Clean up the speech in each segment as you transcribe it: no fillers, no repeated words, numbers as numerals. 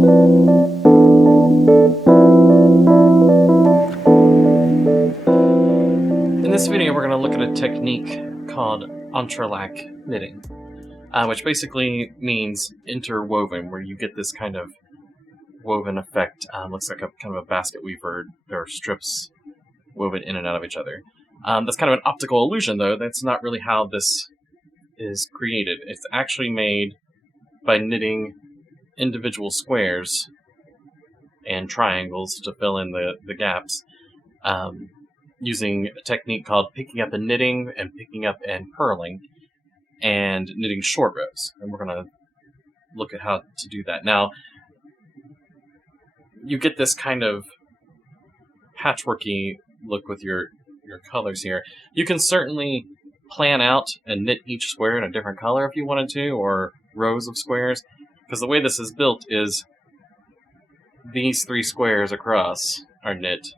In this video, we're going to look at a technique called Entrelac knitting, which basically means interwoven, where you get this kind of woven effect. Looks like a kind of a basket weave, or there are strips woven in and out of each other. That's kind of an optical illusion, though. That's not really how this is created. It's actually made by knitting individual squares and triangles to fill in the gaps, using a technique called picking up and knitting and picking up and purling and knitting short rows. And we're going to look at how to do that. Now, you get this kind of patchworky look with your colors here. You can certainly plan out and knit each square in a different color if you wanted to, or rows of squares, because the way this is built is these three squares across are knit,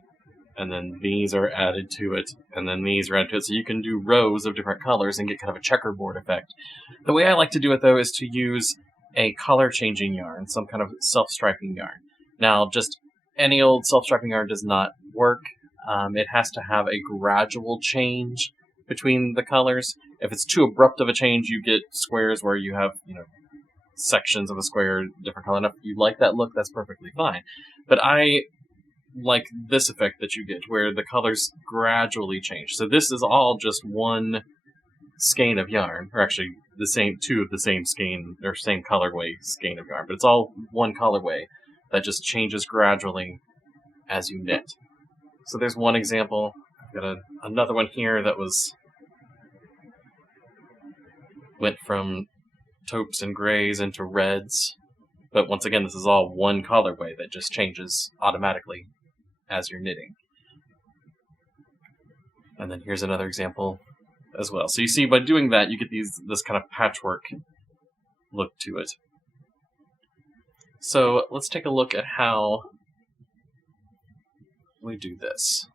and then these are added to it, and then these are added to it, so you can do rows of different colors and get kind of a checkerboard effect. The way I like to do it, though, is to use a color-changing yarn, some kind of self-striping yarn. Now, just any old self-striping yarn does not work. It has to have a gradual change between the colors. If it's too abrupt of a change, you get squares where you have, sections of a square different color. And if you like that look, that's perfectly fine. But I like this effect that you get, where the colors gradually change. So this is all just one skein of yarn, or actually two of the same skein, or same colorway skein of yarn, but it's all one colorway that just changes gradually as you knit. So there's one example. I've got another one here that went from taupes and grays into reds. But once again, this is all one colorway that just changes automatically as you're knitting. And then here's another example as well. So you see, by doing that, you get this kind of patchwork look to it. So let's take a look at how we do this.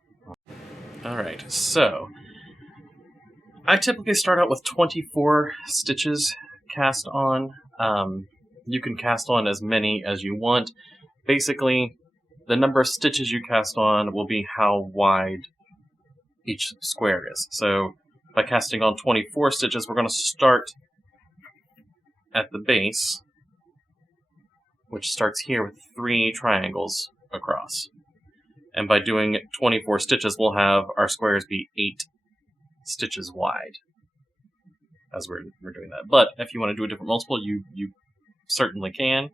Alright, so I typically start out with 24 stitches cast on. You can cast on as many as you want. Basically, the number of stitches you cast on will be how wide each square is. So by casting on 24 stitches, we're going to start at the base, which starts here with 3 triangles across. And by doing 24 stitches, we'll have our squares be 8 stitches wide as we're doing that. But if you want to do a different multiple, you certainly can.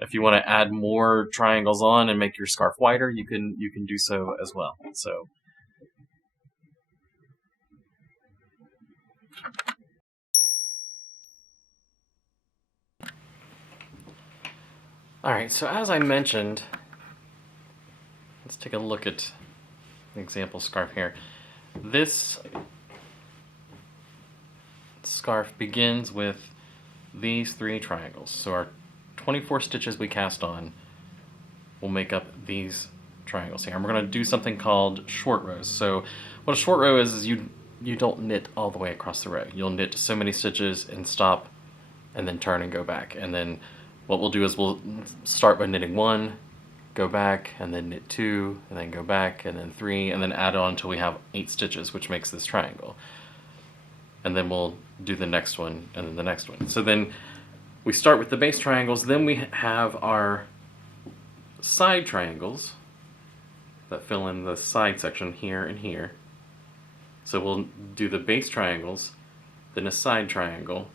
If you want to add more triangles on and make your scarf wider, you can do so as well. So alright, so as I mentioned, let's take a look at the example scarf here. This scarf begins with these 3 triangles. So our 24 stitches we cast on will make up these triangles here. And we're going to do something called short rows. So what a short row is you don't knit all the way across the row. You'll knit so many stitches and stop, and then turn and go back. And then what we'll do is we'll start by knitting 1, go back, and then knit 2, and then go back, and then 3, and then add on until we have 8 stitches, which makes this triangle. And then we'll do the next one, and then the next one. So then we start with the base triangles, then we have our side triangles that fill in the side section here and here. So we'll do the base triangles, then a side triangle,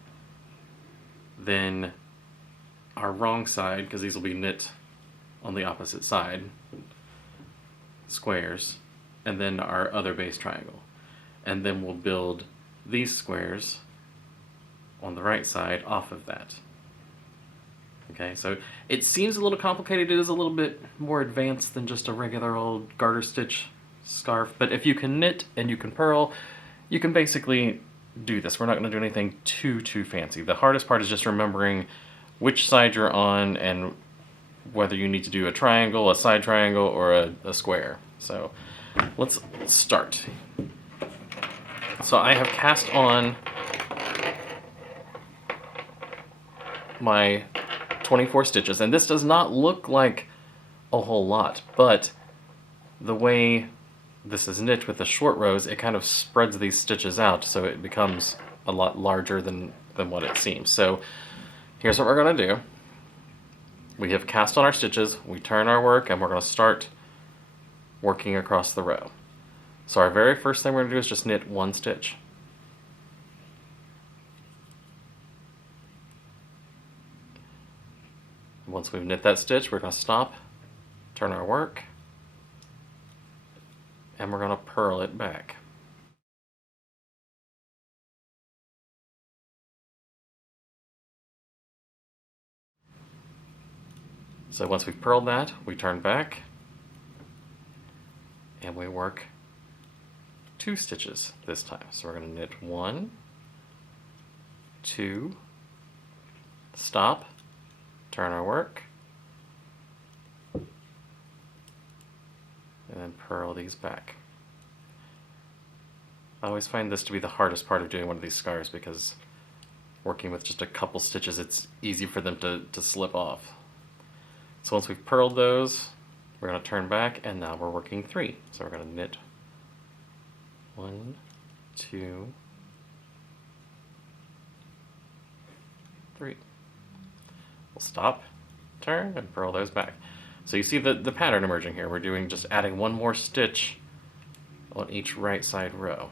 then our wrong side, because these will be knit on the opposite side, squares, and then our other base triangle. And then we'll build these squares on the right side off of that. Okay, so it seems a little complicated. It is a little bit more advanced than just a regular old garter stitch scarf, but if you can knit and you can purl, you can basically do this. We're not going to do anything too fancy. The hardest part is just remembering which side you're on and whether you need to do a triangle, a side triangle, or a square. So let's start. So I have cast on my 24 stitches, and this does not look like a whole lot, but the way this is knit with the short rows, it kind of spreads these stitches out, so it becomes a lot larger than what it seems. So here's what we're going to do. We have cast on our stitches, we turn our work, and we're going to start working across the row. So our very first thing we're going to do is just knit one stitch. Once we've knit that stitch, we're going to stop, turn our work, and we're going to purl it back. So once we've purled that, we turn back, and we work 2 stitches this time. So we're going to knit 1, 2, stop, turn our work, and then purl these back. I always find this to be the hardest part of doing one of these scarves, because working with just a couple stitches, it's easy for them to slip off. So once we've purled those, we're going to turn back, and now we're working 3. So we're going to knit 1, 2, 3. We'll stop, turn, and purl those back. So you see the pattern emerging here. We're doing just adding one more stitch on each right side row.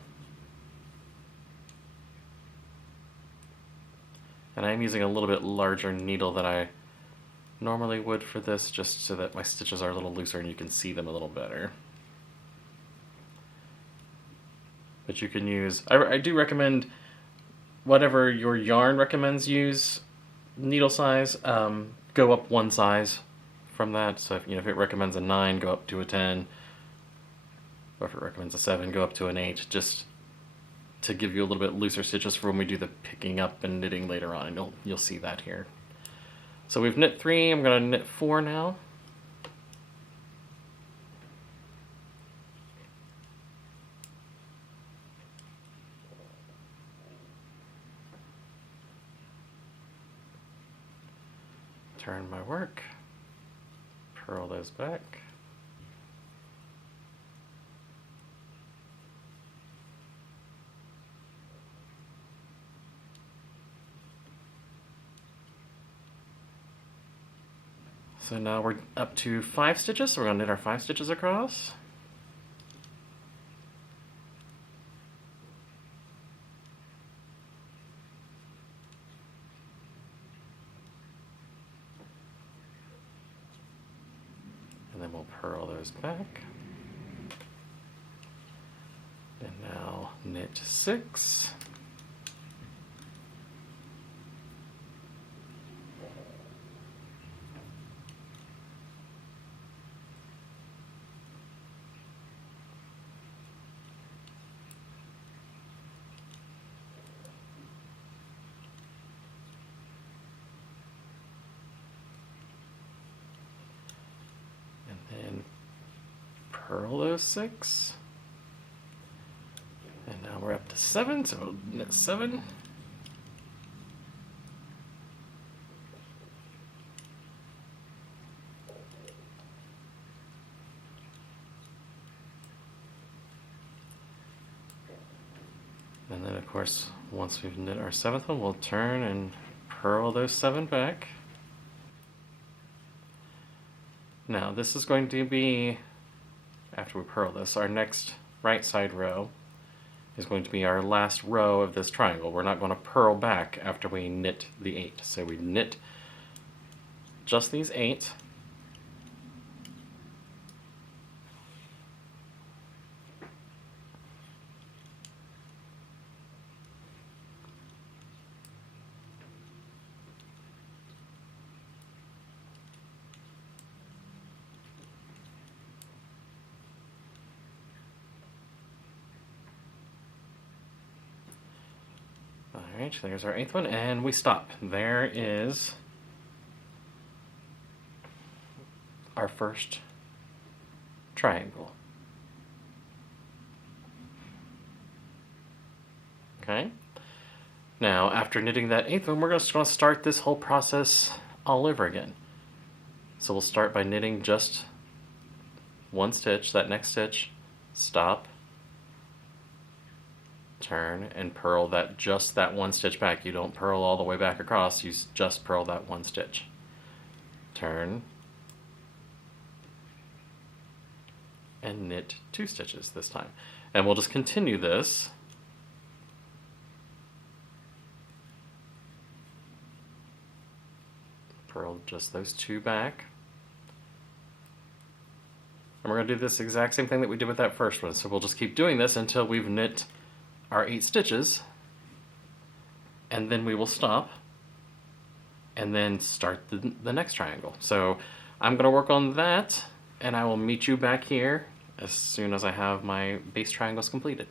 And I'm using a little bit larger needle than I normally would for this, just so that my stitches are a little looser and you can see them a little better. But you can use, I do recommend whatever your yarn recommends use needle size, go up 1 size from that. So if it recommends a 9, go up to a 10, or if it recommends a 7, go up to an 8, just to give you a little bit looser stitches for when we do the picking up and knitting later on, and you'll see that here. So we've knit 3, I'm going to knit 4 now. Turn my work, purl those back. So now we're up to 5 stitches, so we're going to knit our 5 stitches across. And then we'll purl those back. And now knit 6. Purl those 6. And now we're up to 7, so we'll knit 7. And then of course, once we've knit our 7th one, we'll turn and purl those 7 back. Now this is going to be, after we purl this, our next right side row is going to be our last row of this triangle. We're not going to purl back after we knit the 8. So we knit just these 8. Alright, there's our 8th one, and we stop. There is our first triangle. Okay? Now, after knitting that 8th one, we're just going to start this whole process all over again. So we'll start by knitting just one stitch, that next stitch, stop, turn, and purl just that one stitch back. You don't purl all the way back across, you just purl that one stitch. Turn, and knit 2 stitches this time. And we'll just continue this purl just those 2 back. And we're going to do this exact same thing that we did with that first one. So we'll just keep doing this until we've knit our 8 stitches, and then we will stop and then start the next triangle. So I'm going to work on that, and I will meet you back here as soon as I have my base triangles completed.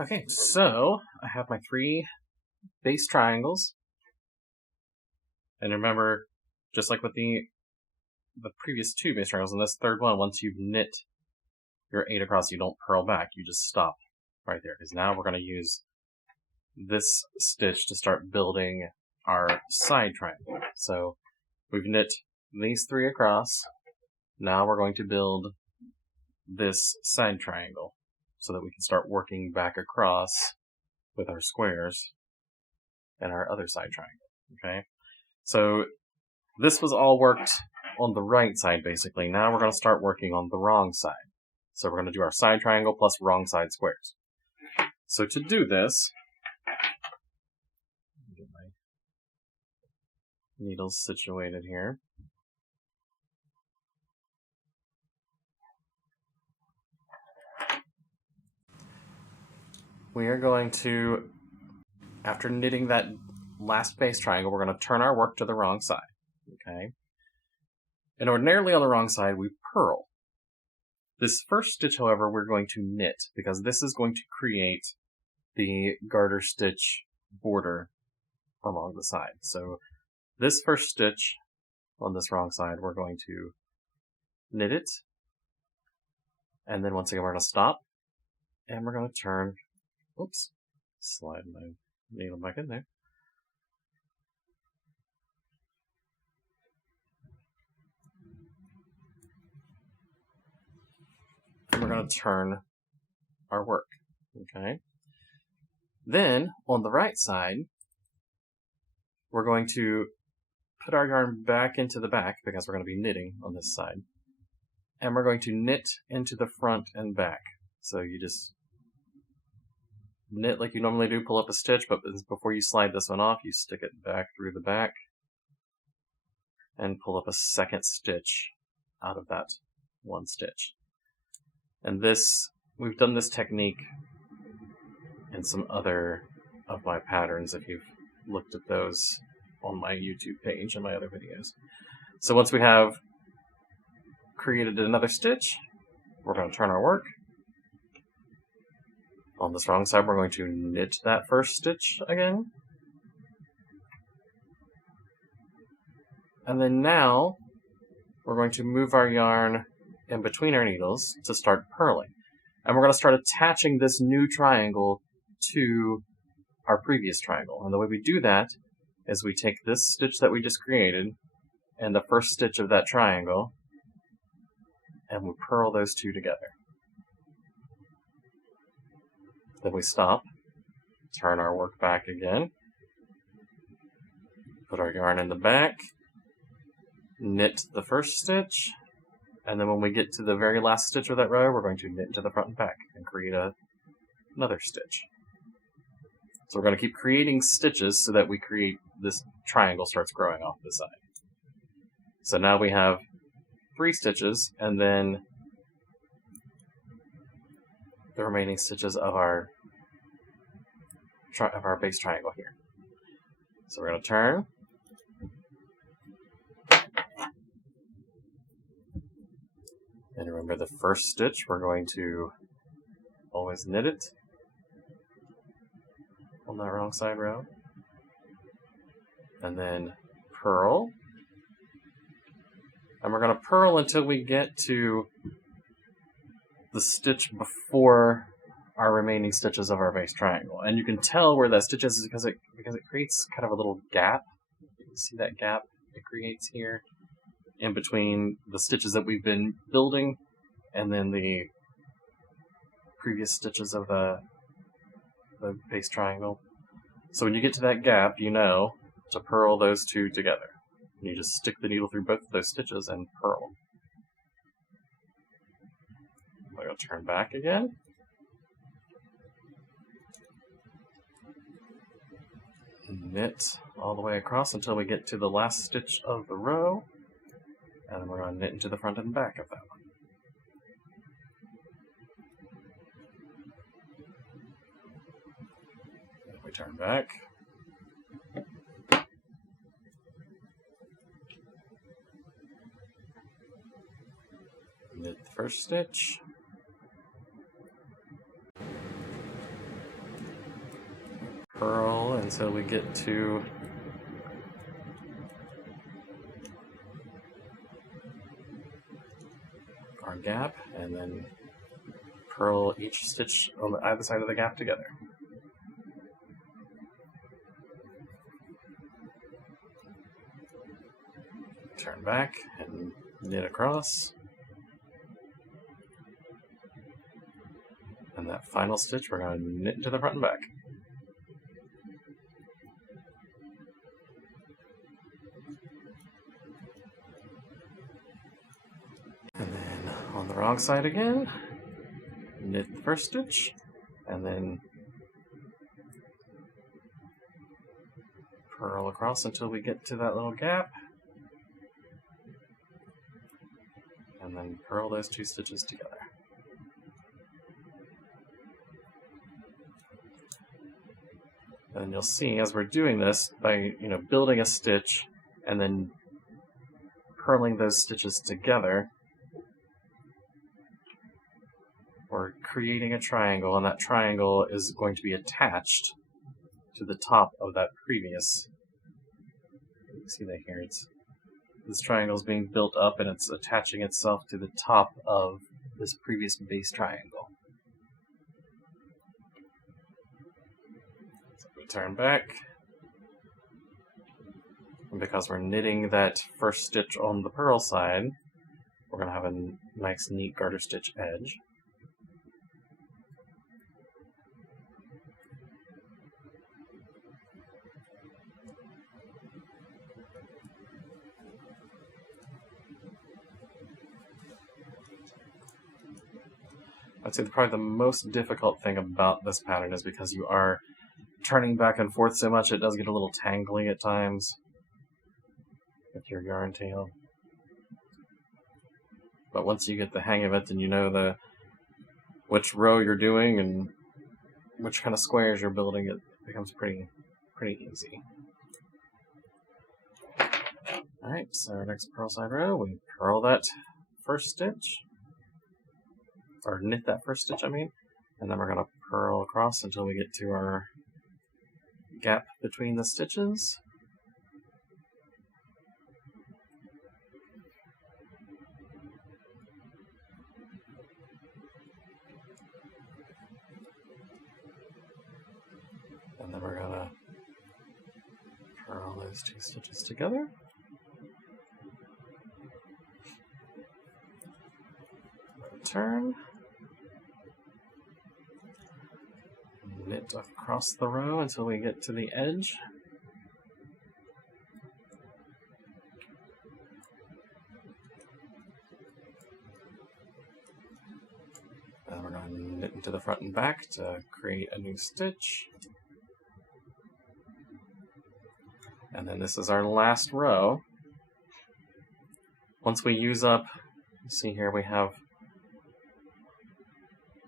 Okay, so I have my 3 base triangles. And remember, just like with the previous 2 base triangles, in this third one, once you've knit your 8 across, you don't purl back, you just stop right there. Because now we're going to use this stitch to start building our side triangle. So we've knit these 3 across. Now we're going to build this side triangle so that we can start working back across with our squares and our other side triangle. Okay, so this was all worked on the right side basically. Now we're going to start working on the wrong side. So we're going to do our side triangle plus wrong side squares. So to do this, get my needles situated here. We are going to, after knitting that last base triangle, we're going to turn our work to the wrong side. Okay? And ordinarily on the wrong side, we purl. This first stitch, however, we're going to knit, because this is going to create the garter stitch border along the side. So this first stitch on this wrong side, we're going to knit it, and then once again we're going to stop, and we're going to turn, oops, slide my needle back in there. And we're going to turn our work, okay? Then, on the right side, we're going to put our yarn back into the back, because we're going to be knitting on this side. And we're going to knit into the front and back. So you just knit like you normally do, pull up a stitch, but before you slide this one off, you stick it back through the back and pull up a second stitch out of that one stitch. And this, we've done this technique in some other of my patterns if you've looked at those on my YouTube page and my other videos. So once we have created another stitch, we're going to turn our work. On this wrong side, we're going to knit that first stitch again. And then now, we're going to move our yarn in between our needles to start purling. And we're going to start attaching this new triangle to our previous triangle. And the way we do that is we take this stitch that we just created and the first stitch of that triangle, and we purl those 2 together. Then we stop, turn our work back again, put our yarn in the back, knit the first stitch, and then when we get to the very last stitch of that row, we're going to knit into the front and back and create another stitch. So we're going to keep creating stitches so that we create this triangle starts growing off the side. So now we have 3 stitches, and then the remaining stitches of our base triangle here. So we're going to turn. And remember the first stitch, we're going to always knit it on that wrong side row. And then purl. And we're going to purl until we get to the stitch before our remaining stitches of our base triangle. And you can tell where that stitch is because it creates kind of a little gap. You can see that gap it creates here in between the stitches that we've been building and then the previous stitches of the base triangle. So when you get to that gap, you know to purl those two together. You just stick the needle through both of those stitches and purl. I'm going to turn back again. Knit all the way across until we get to the last stitch of the row, and then we're going to knit into the front and back of that one. Then we turn back. Knit the first stitch. Purl until we get to our gap, and then purl each stitch on either side of the gap together. Turn back and knit across. And that final stitch we're going to knit into the front and back. And then on the wrong side again, knit the first stitch, and then purl across until we get to that little gap, and then purl those two stitches together. And you'll see as we're doing this, by building a stitch and then purling those stitches together, we're creating a triangle, and that triangle is going to be attached to the top of that previous. You can see that here. This triangle is being built up, and it's attaching itself to the top of this previous base triangle. So we turn back, and because we're knitting that first stitch on the purl side, we're going to have a nice, neat garter stitch edge. I'd say probably the most difficult thing about this pattern is because you are turning back and forth so much, it does get a little tangly at times with your yarn tail. But once you get the hang of it, and you know which row you're doing and which kind of squares you're building, it becomes pretty easy. Alright, so our next purl side row, we purl that first stitch. Or knit that first stitch, and then we're going to purl across until we get to our gap between the stitches. And then we're going to purl those two stitches together. Turn. Knit across the row until we get to the edge. And we're going to knit into the front and back to create a new stitch. And then this is our last row. Once we use up, you see here we have,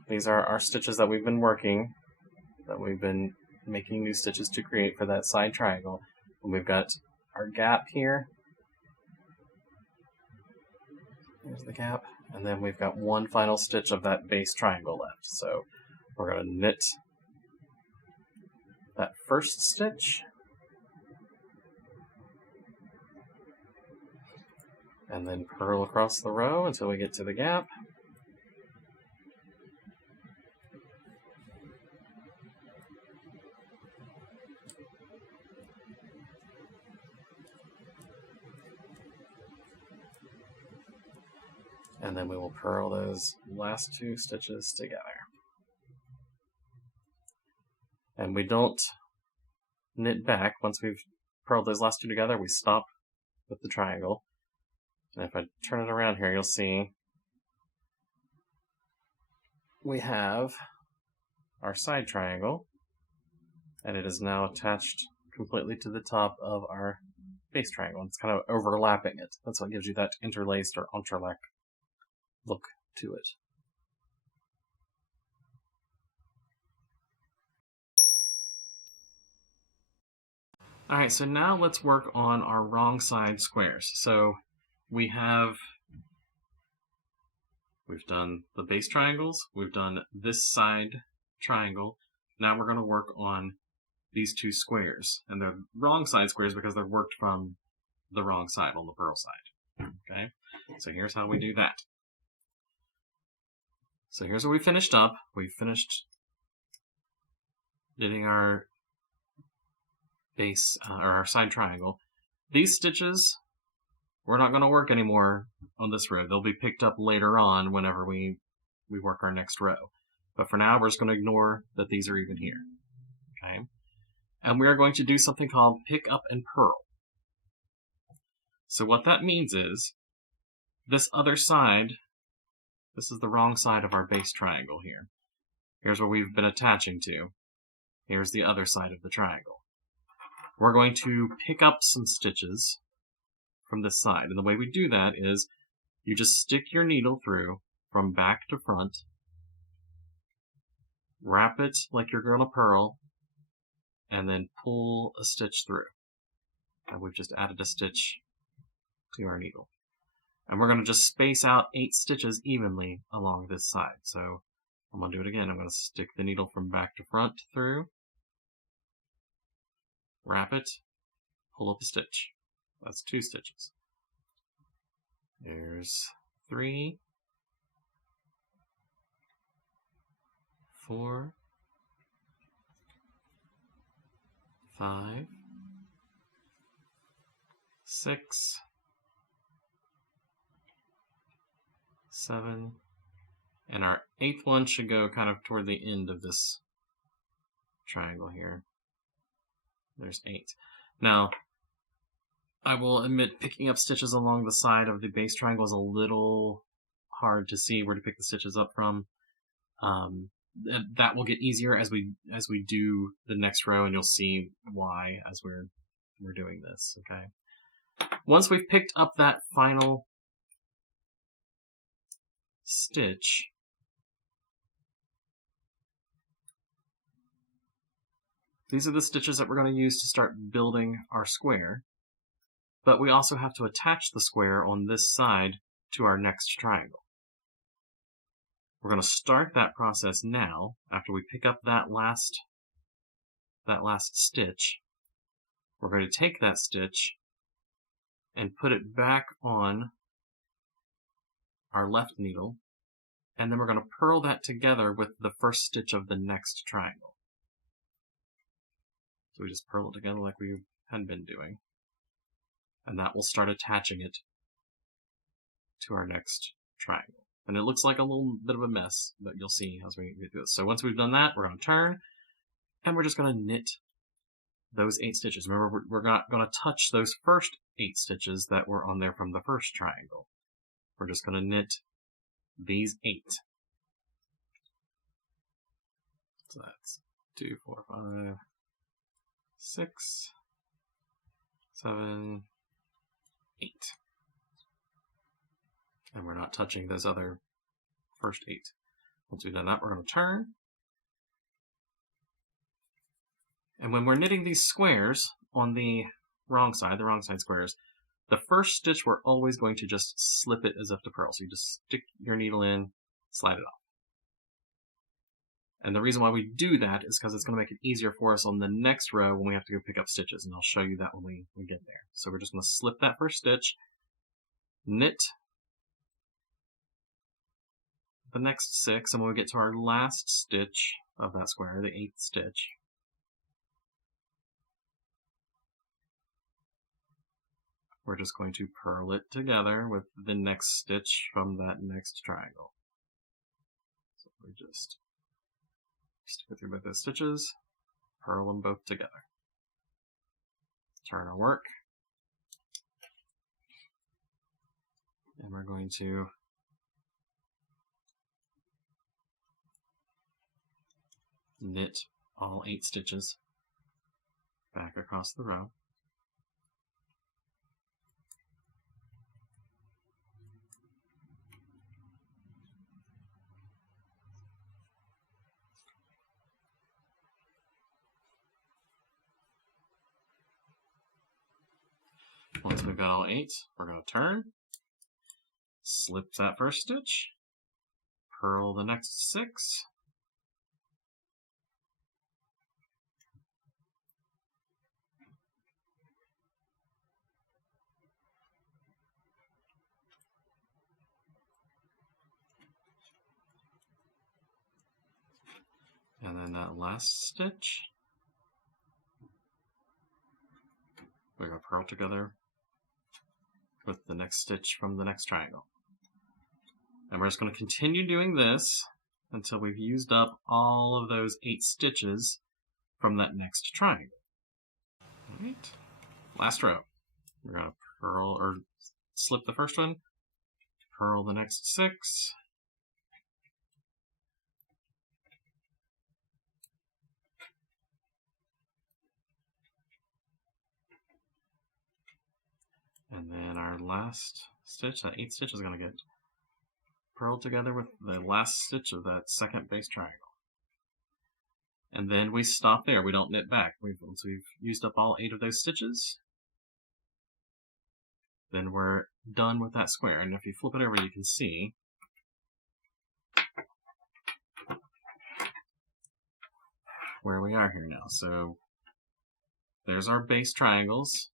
these are our stitches that we've been working, that we've been making new stitches to create for that side triangle. And we've got our gap here. There's the gap. And then we've got one final stitch of that base triangle left. So we're going to knit that first stitch. And then purl across the row until we get to the gap. And then we will purl those last 2 stitches together. And we don't knit back. Once we've purled those last 2 together, we stop with the triangle. And if I turn it around here, you'll see we have our side triangle, and it is now attached completely to the top of our base triangle. It's kind of overlapping it. That's what gives you that interlaced or entrelac look to it. Alright, so now let's work on our wrong side squares. So we've done the base triangles, we've done this side triangle. Now we're going to work on these 2 squares. And they're wrong side squares because they're worked from the wrong side on the purl side. Okay, so here's how we do that. So here's what we finished up. We finished knitting our base, or our side triangle. These stitches, we're not going to work anymore on this row. They'll be picked up later on whenever we work our next row. But for now, we're just going to ignore that these are even here. Okay, and we are going to do something called pick up and purl. So what that means is, this other side, this is the wrong side of our base triangle here. Here's where we've been attaching to. Here's the other side of the triangle. We're going to pick up some stitches from this side. And the way we do that is you just stick your needle through from back to front, wrap it like you're going to purl, and then pull a stitch through. And we've just added a stitch to our needle. And we're going to just space out 8 stitches evenly along this side. So I'm going to do it again. I'm going to stick the needle from back to front through, wrap it, pull up a stitch. That's 2 stitches. There's 3, 4, 5, 6, 7, and our 8th one should go kind of toward the end of this triangle here. There's 8. Now, I will admit picking up stitches along the side of the base triangle is a little hard to see where to pick the stitches up from. That will get easier as we do the next row, and you'll see why as we're doing this. Okay. Once we've picked up that final stitch, these are the stitches that we're going to use to start building our square. But we also have to attach the square on this side to our next triangle. We're going to start that process now after we pick up that last stitch. We're going to take that stitch and put it back on our left needle, and then we're going to purl that together with the first stitch of the next triangle. So we just purl it together like we had been doing. And that will start attaching it to our next triangle. And it looks like a little bit of a mess, but you'll see as we do this. So once we've done that, we're going to turn, and we're just going to knit those 8 stitches. Remember, we're not going to touch those first 8 stitches that were on there from the first triangle. We're just going to knit these 8. So that's 2, 4, 5, 6, 7, 8. And we're not touching those other first 8. Once we've done that, we're going to turn. And when we're knitting these squares on the wrong side squares, the first stitch we're always going to just slip it as if to purl. So you just stick your needle in, slide it off. And the reason why we do that is because it's going to make it easier for us on the next row when we have to go pick up stitches. And I'll show you that when we get there. So we're just going to slip that first stitch, knit the next 6, and when we get to our last stitch of that square, the 8th stitch, we're just going to purl it together with the next stitch from that next triangle. So we just go through both those stitches, purl them both together. Turn our work, and we're going to knit all 8 stitches back across the row. Once we've got all 8, we're going to turn, slip that first stitch, purl the next 6, and then that last stitch, we're going to purl together with the next stitch from the next triangle. And we're just going to continue doing this until we've used up all of those 8 stitches from that next triangle. All right, last row. We're going to purl or slip the first one, purl the next 6, and then our last stitch, that 8th stitch, is going to get purled together with the last stitch of that second base triangle. And then we stop there. We don't knit back. Once we've used up all 8 of those stitches, then we're done with that square. And if you flip it over, you can see where we are here now. So there's our base triangles.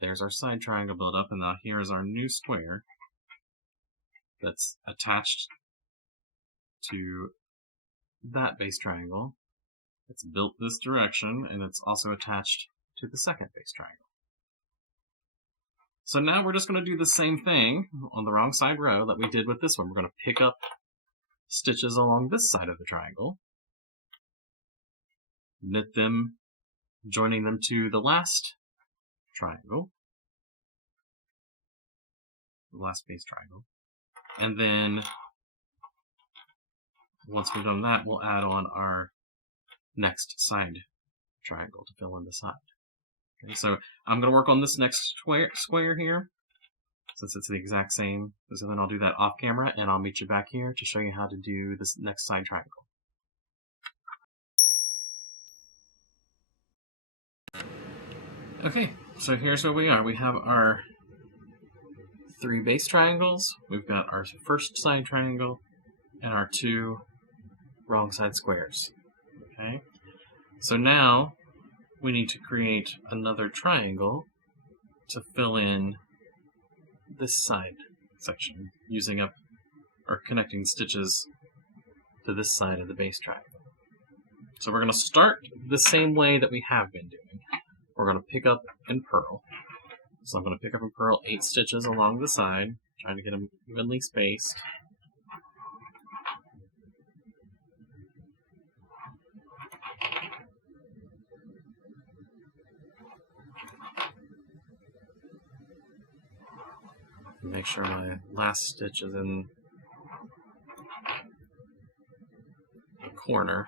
There's our side triangle build up, and now here is our new square that's attached to that base triangle. It's built this direction, and it's also attached to the second base triangle. So now we're just going to do the same thing on the wrong side row that we did with this one. We're going to pick up stitches along this side of the triangle, knit them, joining them to the last triangle, the last base triangle, and then once we've done that, we'll add on our next side triangle to fill in the side. Okay, so I'm going to work on this next square here, since it's the exact same. So then I'll do that off camera, and I'll meet you back here to show you how to do this next side triangle. Okay, so here's where we are. We have our 3 base triangles, we've got our first side triangle, and our 2 wrong side squares. Okay, so now we need to create another triangle to fill in this side section, using up or connecting stitches to this side of the base triangle. So we're going to start the same way that we have been doing. We're going to pick up and purl. So I'm going to pick up and purl 8 stitches along the side, trying to get them evenly spaced. Make sure my last stitch is in the corner.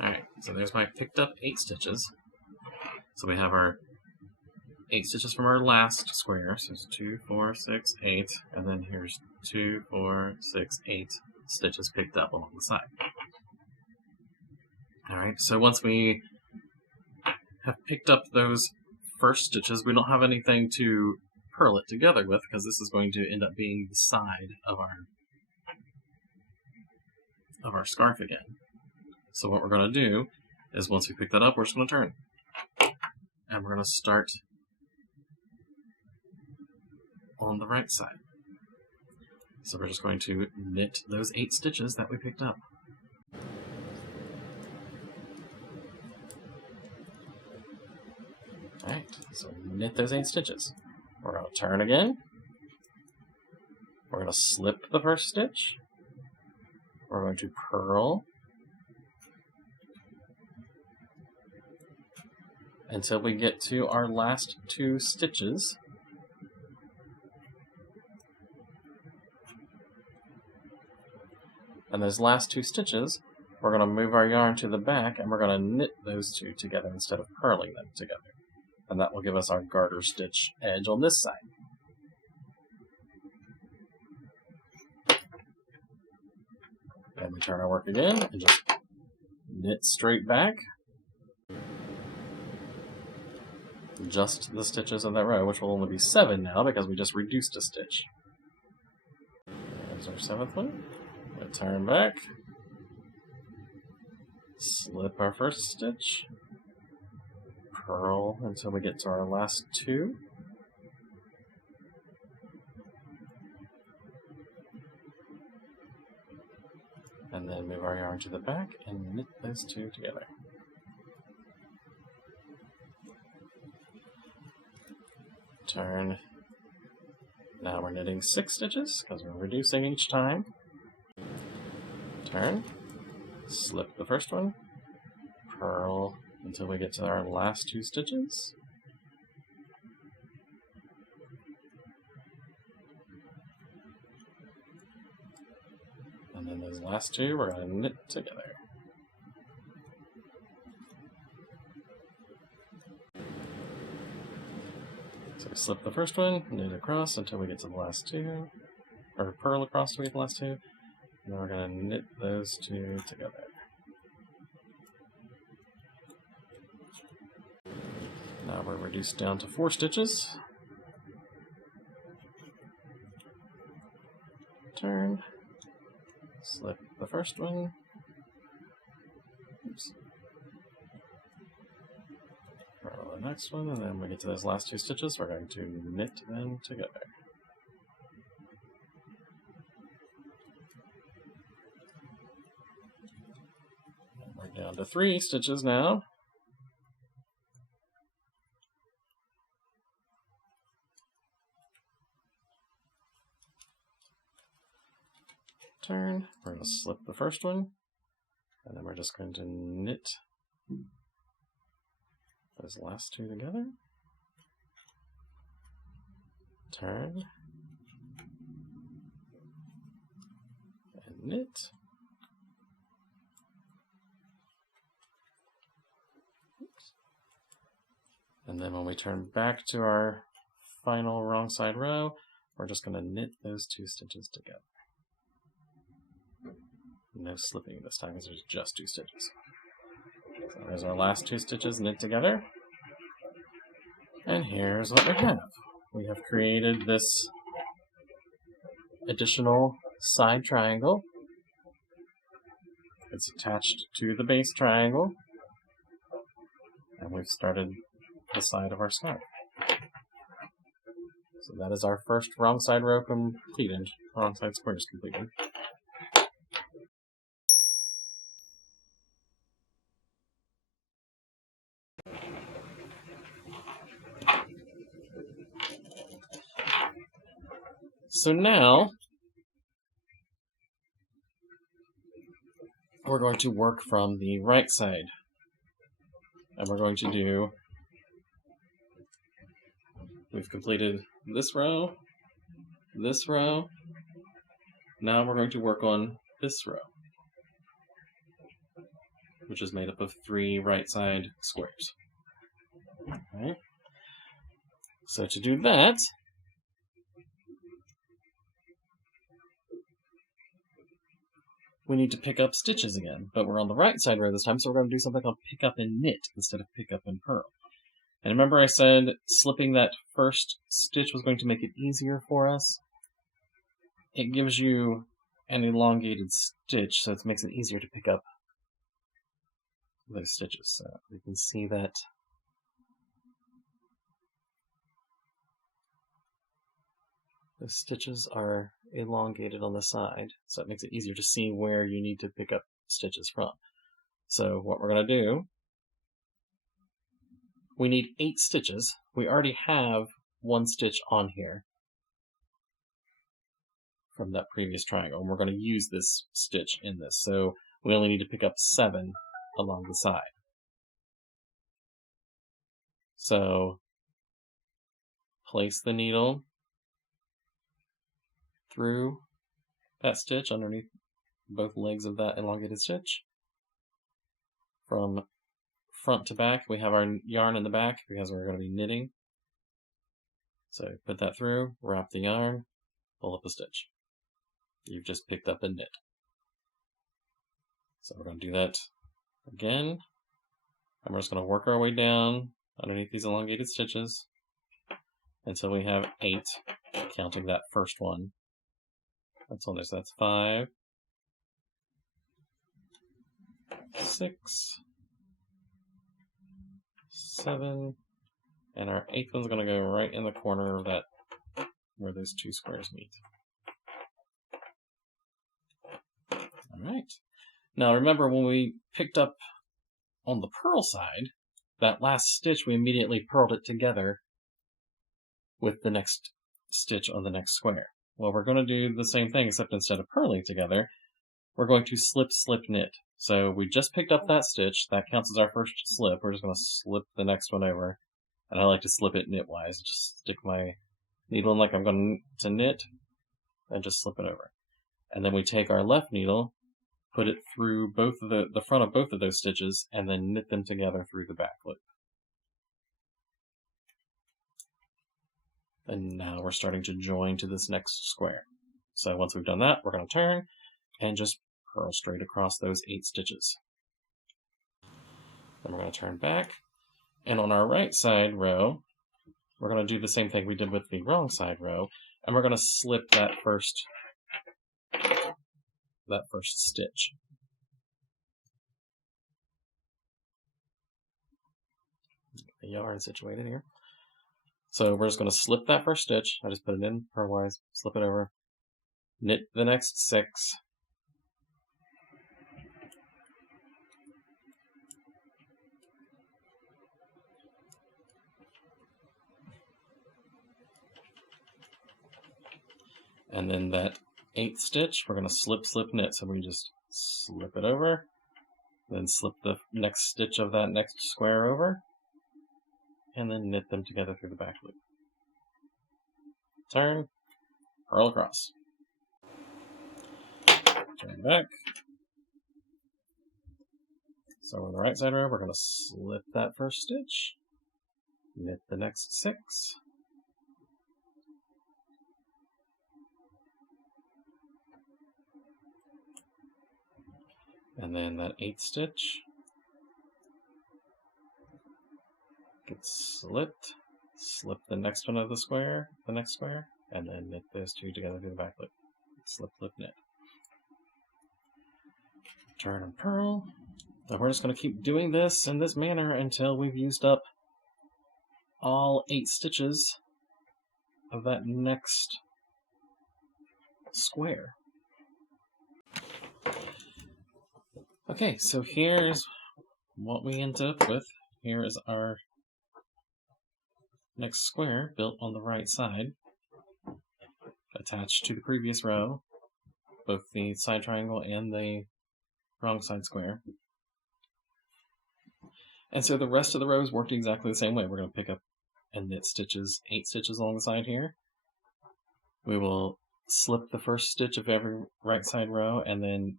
Alright, so there's my picked up 8 stitches. So we have our 8 stitches from our last square. So it's 2, 4, 6, 8, and then here's 2, 4, 6, 8 stitches picked up along the side. Alright, so once we have picked up those first stitches, we don't have anything to purl it together with, because this is going to end up being the side of our scarf again. So what we're going to do is, once we pick that up, we're just going to turn. And we're going to start on the right side. So we're just going to knit those 8 stitches that we picked up. Alright, so knit those 8 stitches. We're going to turn again. We're going to slip the first stitch. We're going to purl until we get to our last 2 stitches. And those last 2 stitches, we're going to move our yarn to the back and we're going to knit those 2 together instead of purling them together. And that will give us our garter stitch edge on this side. And we turn our work again and just knit straight back. Just the stitches in that row, which will only be 7 now because we just reduced a stitch. There's our 7th one. We'll turn back. Slip our first stitch. Purl until we get to our last 2. And then move our yarn to the back and knit those 2 together. Turn. Now we're knitting 6 stitches because we're reducing each time. Turn. Slip the first one. Purl until we get to our last 2 stitches. And then those last 2 we're going to knit together. So we slip the first one, knit across until we get to the last 2, or purl across until we get the last 2, and then we're going to knit those 2 together. Now we're reduced down to 4 stitches. Turn. Slip the first one. Oops. Purl the next one, and then when we get to those last 2 stitches, we're going to knit them together. And we're down to 3 stitches now. Turn. We're going to slip the first one, and then we're just going to knit those last 2 together. Turn. And knit. Oops. And then when we turn back to our final wrong side row, we're just going to knit those 2 stitches together. No slipping this time because there's just 2 stitches. So there's our last 2 stitches knit together. And here's what we have. We have created this additional side triangle. It's attached to the base triangle. And we've started the side of our scarf. So that is our first wrong side row completed. Wrong side squares completed. So now, we're going to work from the right side. And we're going to do, we've completed this row, now we're going to work on this row, which is made up of 3 right side squares. Okay. So to do that, we need to pick up stitches again, but we're on the right side row this time, so we're going to do something called pick up and knit instead of pick up and purl. And remember I said slipping that first stitch was going to make it easier for us? It gives you an elongated stitch, so it makes it easier to pick up those stitches. So you can see that the stitches are elongated on the side, so it makes it easier to see where you need to pick up stitches from. So what we're going to do we need 8 stitches. We already have 1 stitch on here from that previous triangle, and we're going to use this stitch in this. So we only need to pick up 7 along the side. So place the needle through that stitch underneath both legs of that elongated stitch. From front to back, we have our yarn in the back because we're going to be knitting. So put that through, wrap the yarn, pull up a stitch. You've just picked up a knit. So we're going to do that again. And we're just going to work our way down underneath these elongated stitches until we have 8, counting that first one. That's on there, so that's 5, 6, 7, and our 8th one's going to go right in the corner of that, where those 2 squares meet. Alright. Now remember, when we picked up on the purl side, that last stitch, we immediately purled it together with the next stitch on the next square. Well, we're going to do the same thing, except instead of purling together, we're going to slip, slip, knit. So we just picked up that stitch. That counts as our first slip. We're just going to slip the next one over. And I like to slip it knit-wise. Just stick my needle in like I'm going to knit, and just slip it over. And then we take our left needle, put it through both of the front of both of those stitches, and then knit them together through the back loop. And now we're starting to join to this next square. So once we've done that, we're going to turn and just purl straight across those 8 stitches. Then we're going to turn back. And on our right side row, we're going to do the same thing we did with the wrong side row. And we're going to slip that first stitch. The yarn situated here. So we're just going to slip that first stitch. I just put it in purlwise, slip it over, knit the next 6, and then that 8th stitch, we're going to slip, slip, knit. So we just slip it over, then slip the next stitch of that next square over, and then knit them together through the back loop. Turn, purl across. Turn back. So on the right side row, we're going to slip that first stitch, knit the next 6, and then that 8th stitch gets slipped, slip the next one of the square, the next square, and then knit those 2 together through the back loop. Slip, slip, knit. Turn and purl. And we're just going to keep doing this in this manner until we've used up all 8 stitches of that next square. Okay, so here's what we ended up with. Here is our next square built on the right side, attached to the previous row, both the side triangle and the wrong side square. And so the rest of the rows worked exactly the same way. We're going to pick up and knit stitches, 8 stitches along the side here. We will slip the first stitch of every right side row, and then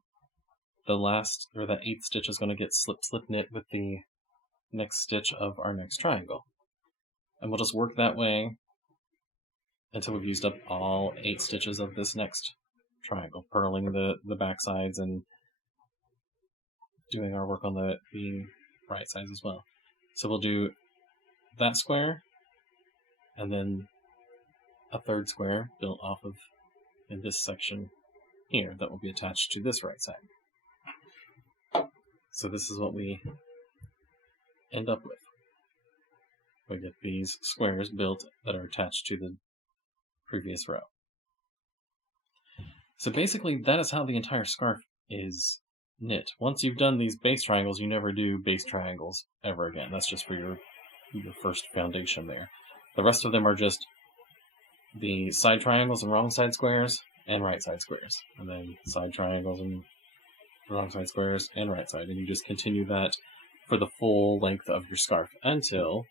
the last, or that 8th stitch is going to get slip, slip, knit with the next stitch of our next triangle. And we'll just work that way until we've used up all 8 stitches of this next triangle, purling the back sides and doing our work on the right sides as well. So we'll do that square, and then a 3rd square built off of in this section here that will be attached to this right side. So this is what we end up with. We get these squares built that are attached to the previous row. So basically that is how the entire scarf is knit. Once you've done these base triangles, you never do base triangles ever again. That's just for your the first foundation there. The rest of them are just the side triangles and wrong side squares and right side squares, and then side triangles and wrong side squares and right side, and you just continue that for the full length of your scarf until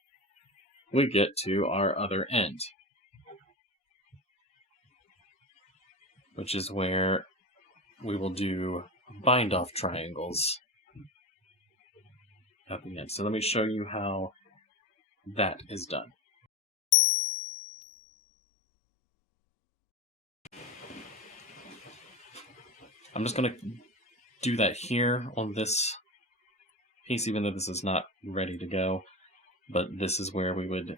we get to our other end, which is where we will do bind off triangles at the end. So let me show you how that is done. I'm just going to do that here on this piece, even though this is not ready to go, but this is where we would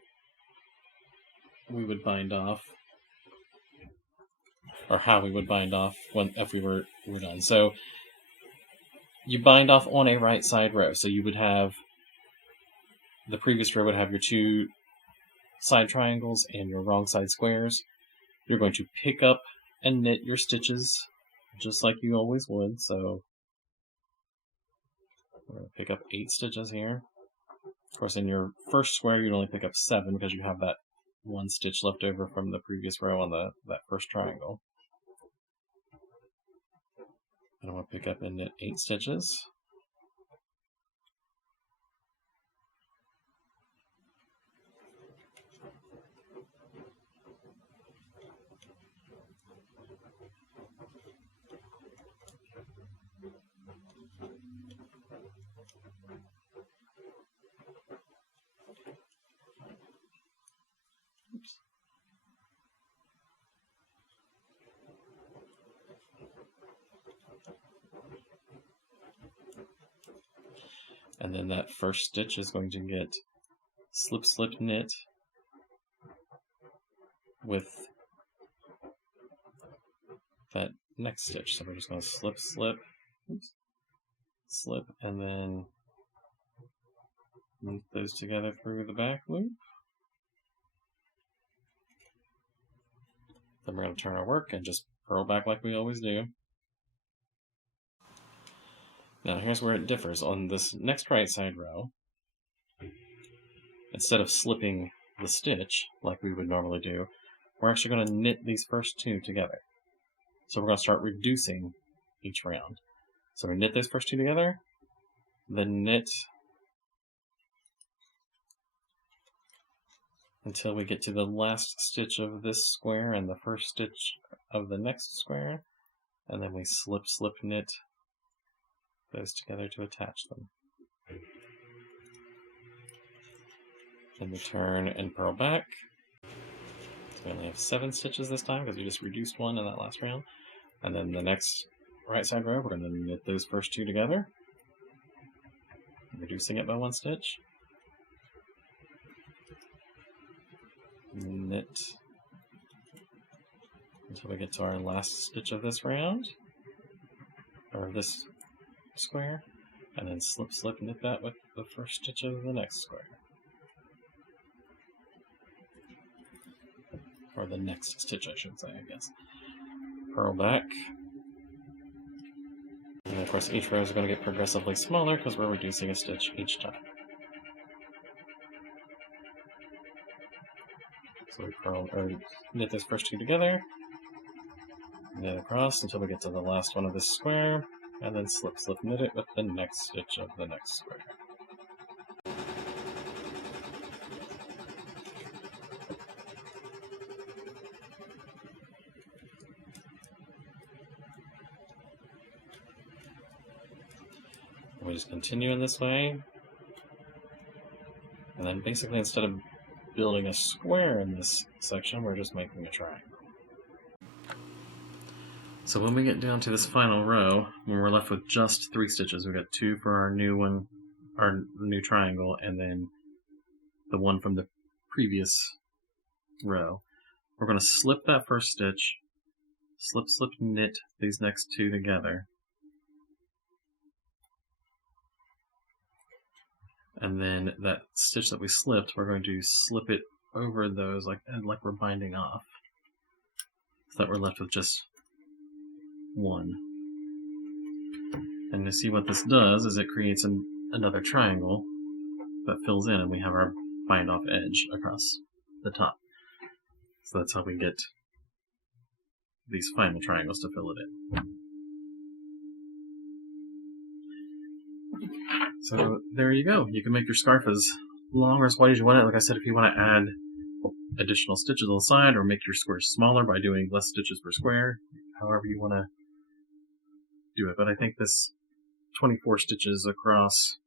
bind off, or how we would bind off if we were done. So you bind off on a right side row. So you would have, the previous row would have your two side triangles and your wrong side squares. You're going to pick up and knit your stitches just like you always would. So we're going to pick up 8 stitches here. Of course, in your first square, you'd only pick up 7 because you have that 1 stitch left over from the previous row on that first triangle. And I'm going to pick up and knit 8 stitches. Oops. And then that first stitch is going to get slip, slip, knit with that next stitch. So we're just going to slip, slip, oops, slip, and then link those together through the back loop. Then we're going to turn our work and just purl back like we always do. Now here's where it differs. On this next right side row, instead of slipping the stitch like we would normally do, we're actually going to knit these first 2 together. So we're going to start reducing each round. So we knit those first 2 together, then knit until we get to the last stitch of this square and the first stitch of the next square, and then we slip, slip, knit those together to attach them. Then we turn and purl back. So we only have 7 stitches this time because we just reduced 1 in that last round. And then the next right side row, we're going to knit those first 2 together, reducing it by 1 stitch. Knit until we get to our last stitch of this round, or this square, and then slip, slip, knit that with the first stitch of the next square, or the next stitch, I should say, I guess. Purl back, and of course each row is going to get progressively smaller because we're reducing a stitch each time. So we purl, or knit those first 2 together, knit across until we get to the last one of this square, and then slip, slip, knit it with the next stitch of the next square. We just continue in this way, and then basically instead of building a square in this section, we're just making a triangle. So when we get down to this final row, when we're left with just 3 stitches, we've got 2 for our new one, our new triangle, and then the one from the previous row. We're going to slip that first stitch, slip, slip, knit these next 2 together, and then that stitch that we slipped, we're going to slip it over those like we're binding off, so that we're left with just 1. And you see what this does is it creates another triangle that fills in, and we have our bind off edge across the top. So that's how we get these final triangles to fill it in. So there you go. You can make your scarf as long or as wide as you want it. Like I said, if you want to add additional stitches on the side or make your squares smaller by doing less stitches per square, however you want to do it. But I think this 24 stitches across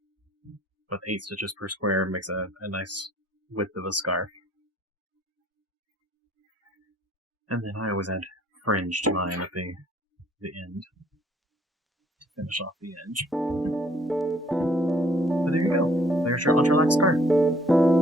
with 8 stitches per square makes a nice width of a scarf. And then I always add fringe to mine at the end to finish off the edge. But there you go. There's your Entrelac scarf.